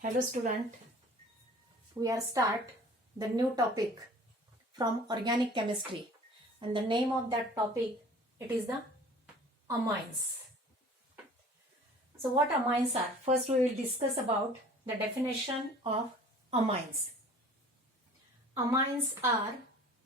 Hello student, we are start the new topic from organic chemistry and the name of that topic it is the amines. So what amines are? First we will discuss about the definition of amines. Amines are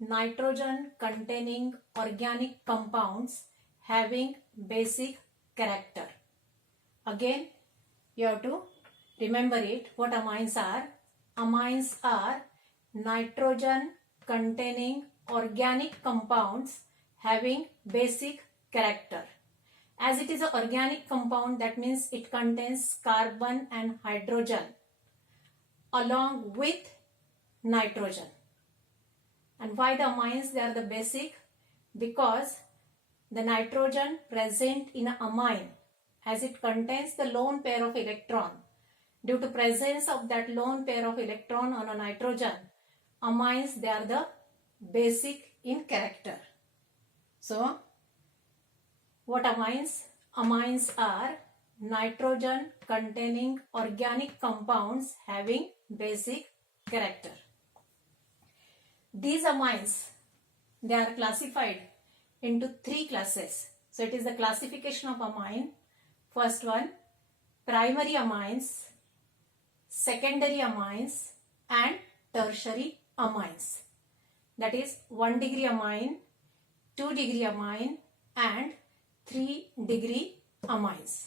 nitrogen containing organic compounds having basic character. Again you have to remember it, what amines are. Amines are nitrogen containing organic compounds having basic character. As it is an organic compound, that means it contains carbon and hydrogen along with nitrogen. And why the amines? They are the basic because the nitrogen present in an amine, as it contains the lone pair of electron, due to presence of that lone pair of electron on a nitrogen, amines, they are the basic in character. So, what amines? Amines are nitrogen containing organic compounds having basic character. These amines, they are classified into three classes. So, it is the classification of amine. First one, primary amines, secondary amines and tertiary amines. That is 1 degree amine, 2 degree amine and 3 degree amines.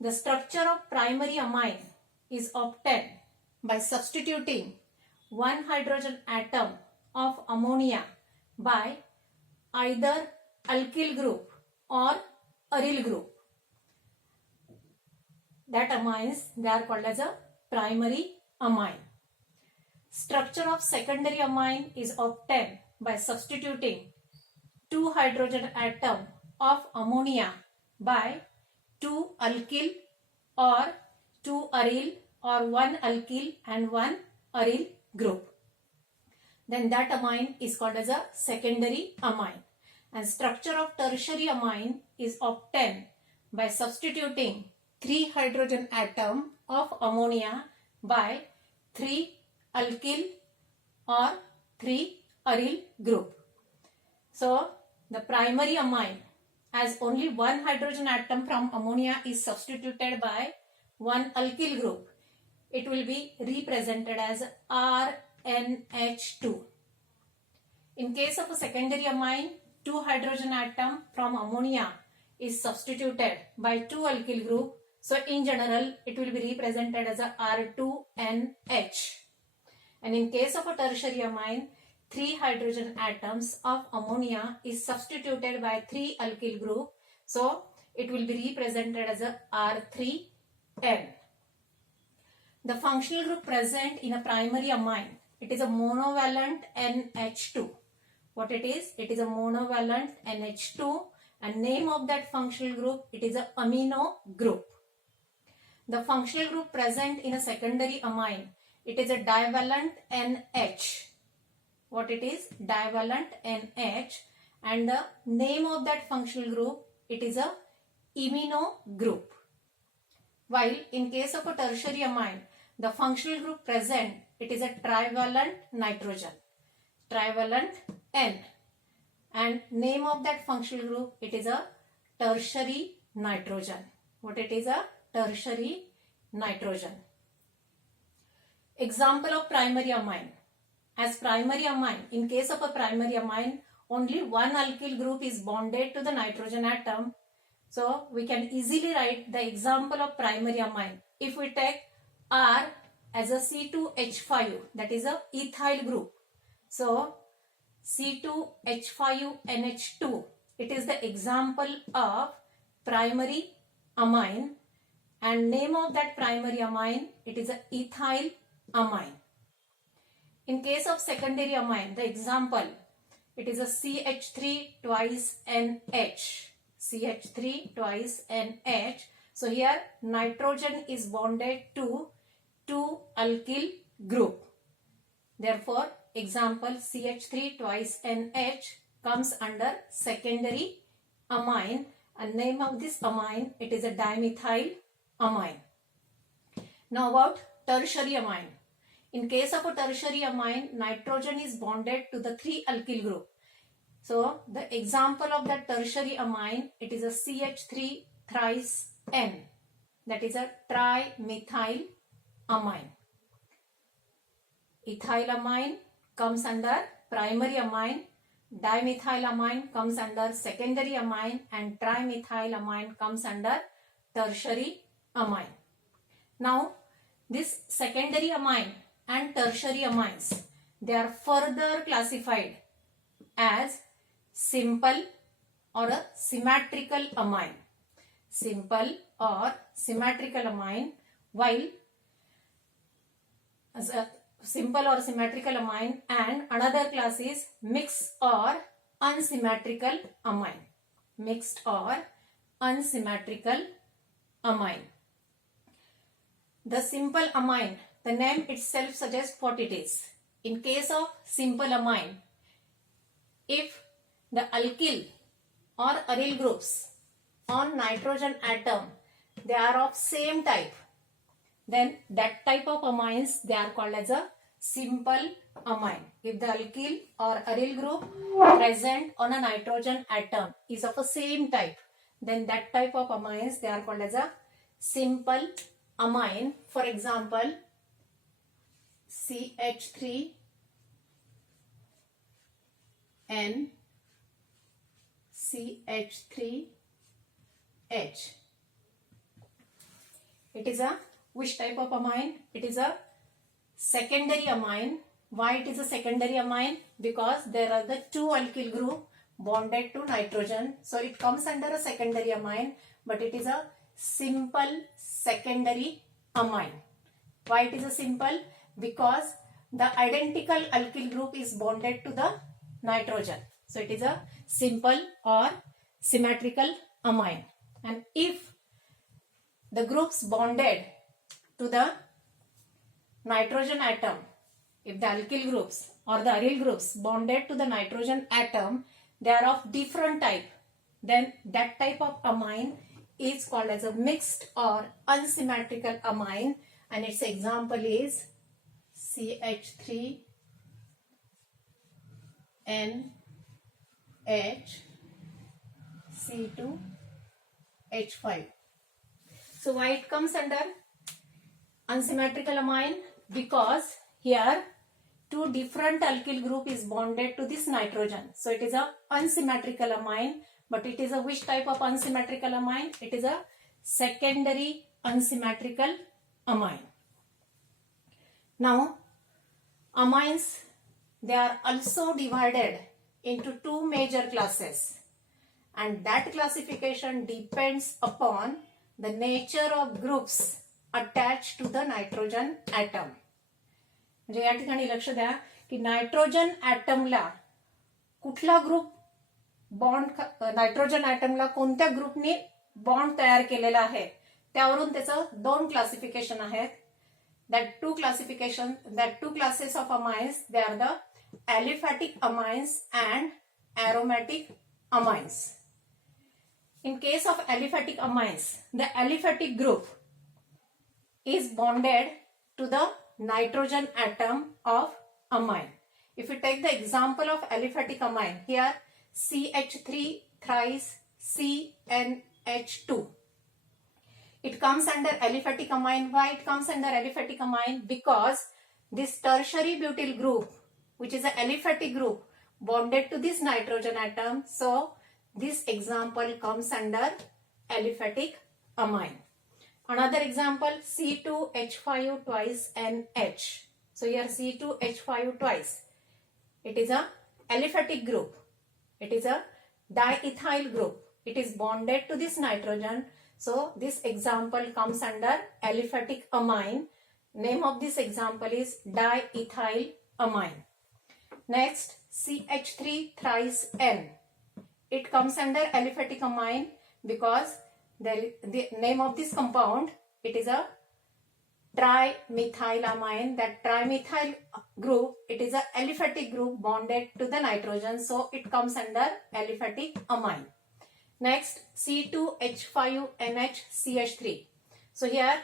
The structure of primary amine is obtained by substituting one hydrogen atom of ammonia by either alkyl group or aryl group. That amines, they are called as a primary amine. Structure of secondary amine is obtained by substituting 2 hydrogen atom of ammonia by 2 alkyl or 2 aryl or 1 alkyl and 1 aryl group. Then that amine is called as a secondary amine. And structure of tertiary amine is obtained by substituting 3 hydrogen atom of ammonia by 3 alkyl or 3 aryl group. So, the primary amine, as only one hydrogen atom from ammonia is substituted by one alkyl group, it will be represented as RNH2. In case of a secondary amine, 2 hydrogen atom from ammonia is substituted by 2 alkyl group. So, in general, it will be represented as a R2NH. And in case of a tertiary amine, 3 hydrogen atoms of ammonia is substituted by 3 alkyl group. So, it will be represented as a R3N. The functional group present in a primary amine, it is a monovalent NH2. What it is? It is a monovalent NH2 and name of that functional group, it is a amino group. The functional group present in a secondary amine, it is a divalent NH. What it is? Divalent NH, and the name of that functional group, it is a imino group. While in case of a tertiary amine, the functional group present, it is a trivalent nitrogen, trivalent N, and name of that functional group, it is a tertiary nitrogen. What it is? A tertiary nitrogen. Example of primary amine. As primary amine, in case of a primary amine, only one alkyl group is bonded to the nitrogen atom. So, we can easily write the example of primary amine. If we take R as a C2H5, that is a ethyl group. So, C2H5NH2, it is the example of primary amine, and name of that primary amine, it is a ethyl amine. In case of secondary amine, the example, it is a CH3 twice NH, CH3 twice NH. So here nitrogen is bonded to 2 alkyl group. Therefore, example CH3 twice NH comes under secondary amine, and name of this amine, it is a dimethyl amine. Now about tertiary amine. In case of a tertiary amine, nitrogen is bonded to the 3 alkyl group. So the example of that tertiary amine, it is a CH3 thrice N. That is a trimethyl amine. Ethylamine comes under primary amine, dimethylamine comes under secondary amine, and trimethylamine comes under tertiary amine. Now this secondary amine and tertiary amines, they are further classified as simple or a symmetrical amine. Simple or symmetrical amine, while as a simple or symmetrical amine, and another class is mixed or unsymmetrical amine. Mixed or unsymmetrical amine. The simple amine, the name itself suggests what it is. In case of simple amine, if the alkyl or aryl groups on nitrogen atom, they are of same type, then that type of amines, they are called as a simple amine. If the alkyl or aryl group present on a nitrogen atom is of a same type, then that type of amines, they are called as a simple amine. For example, CH3 N CH3H. It is a which type of amine? It is a secondary amine. Why it is a secondary amine? Because there are the 2 alkyl group bonded to nitrogen. So it comes under a secondary amine, but it is a simple secondary amine. Why it is a simple? Because the identical alkyl group is bonded to the nitrogen. So it is a simple or symmetrical amine. And if the groups bonded to the nitrogen atom, if the alkyl groups or the aryl groups bonded to the nitrogen atom, they are of different type, then that type of amine is called as a mixed or unsymmetrical amine, and its example is CH3 NH C2H5. So why it comes under unsymmetrical amine? Because here 2 different alkyl group is bonded to this nitrogen. So it is a unsymmetrical amine, but it is a which type of unsymmetrical amine? It is a secondary unsymmetrical amine. Now amines, they are also divided into 2 major classes, and that classification depends upon the nature of groups attached to the nitrogen atom. म्हणजे या ठिकाणी लक्ष द्या की nitrogen ॲटमला कुठला group bond, nitrogen ॲटमला कोणत्या ग्रुपने bond तयार केलेला आहे त्यावरून त्याचं 2 क्लासिफिकेशन आहेत. That two classes of amines, they are the aliphatic amines and aromatic amines. In case of aliphatic amines, the aliphatic group is bonded to the nitrogen atom of amine. If you take the example of aliphatic amine, here CH3 thrice CnH2. It comes under aliphatic amine. Why it comes under aliphatic amine? Because this tertiary butyl group, which is an aliphatic group, bonded to this nitrogen atom. So this example comes under aliphatic amine. Another example, C2H5 twice NH. So here C2H5 twice. It is a aliphatic group. It is a diethyl group. It is bonded to this nitrogen. So this example comes under aliphatic amine. Name of this example is diethyl amine. Next, CH3 thrice N. It comes under aliphatic amine because the name of this compound, it is a trimethylamine. That trimethyl group, it is a aliphatic group bonded to the nitrogen. So it comes under aliphatic amine. Next, C2H5NHCH3. So here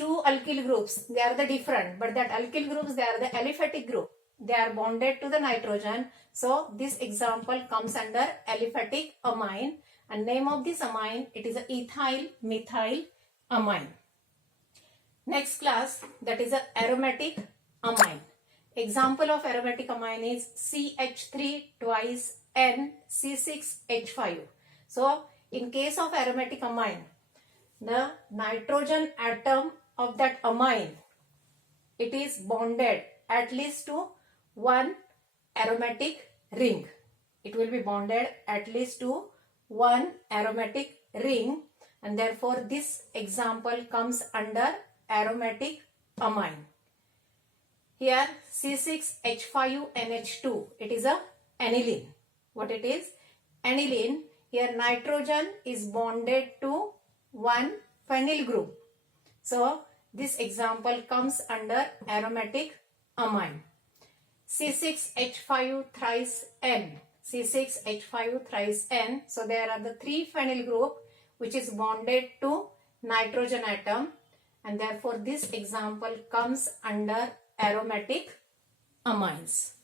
two alkyl groups, they are the different, but that alkyl groups, they are the aliphatic group. They are bonded to the nitrogen. So this example comes under aliphatic amine, and name of this amine, it is a ethyl methyl amine. Next class, that is a aromatic amine. Example of aromatic amine is CH3 twice N C6H5. So in case of aromatic amine, the nitrogen atom of that amine, it is bonded at least to one aromatic ring. It will be bonded at least to one aromatic ring, and therefore this example comes under aromatic amine. Here C6H5NH2, it is a aniline. What it is? Aniline. Here nitrogen is bonded to one phenyl group. So this example comes under aromatic amine. C6H5 thrice N. C6H5 thrice N. So there are the three phenyl group which is bonded to nitrogen atom, and therefore this example comes under aromatic amines.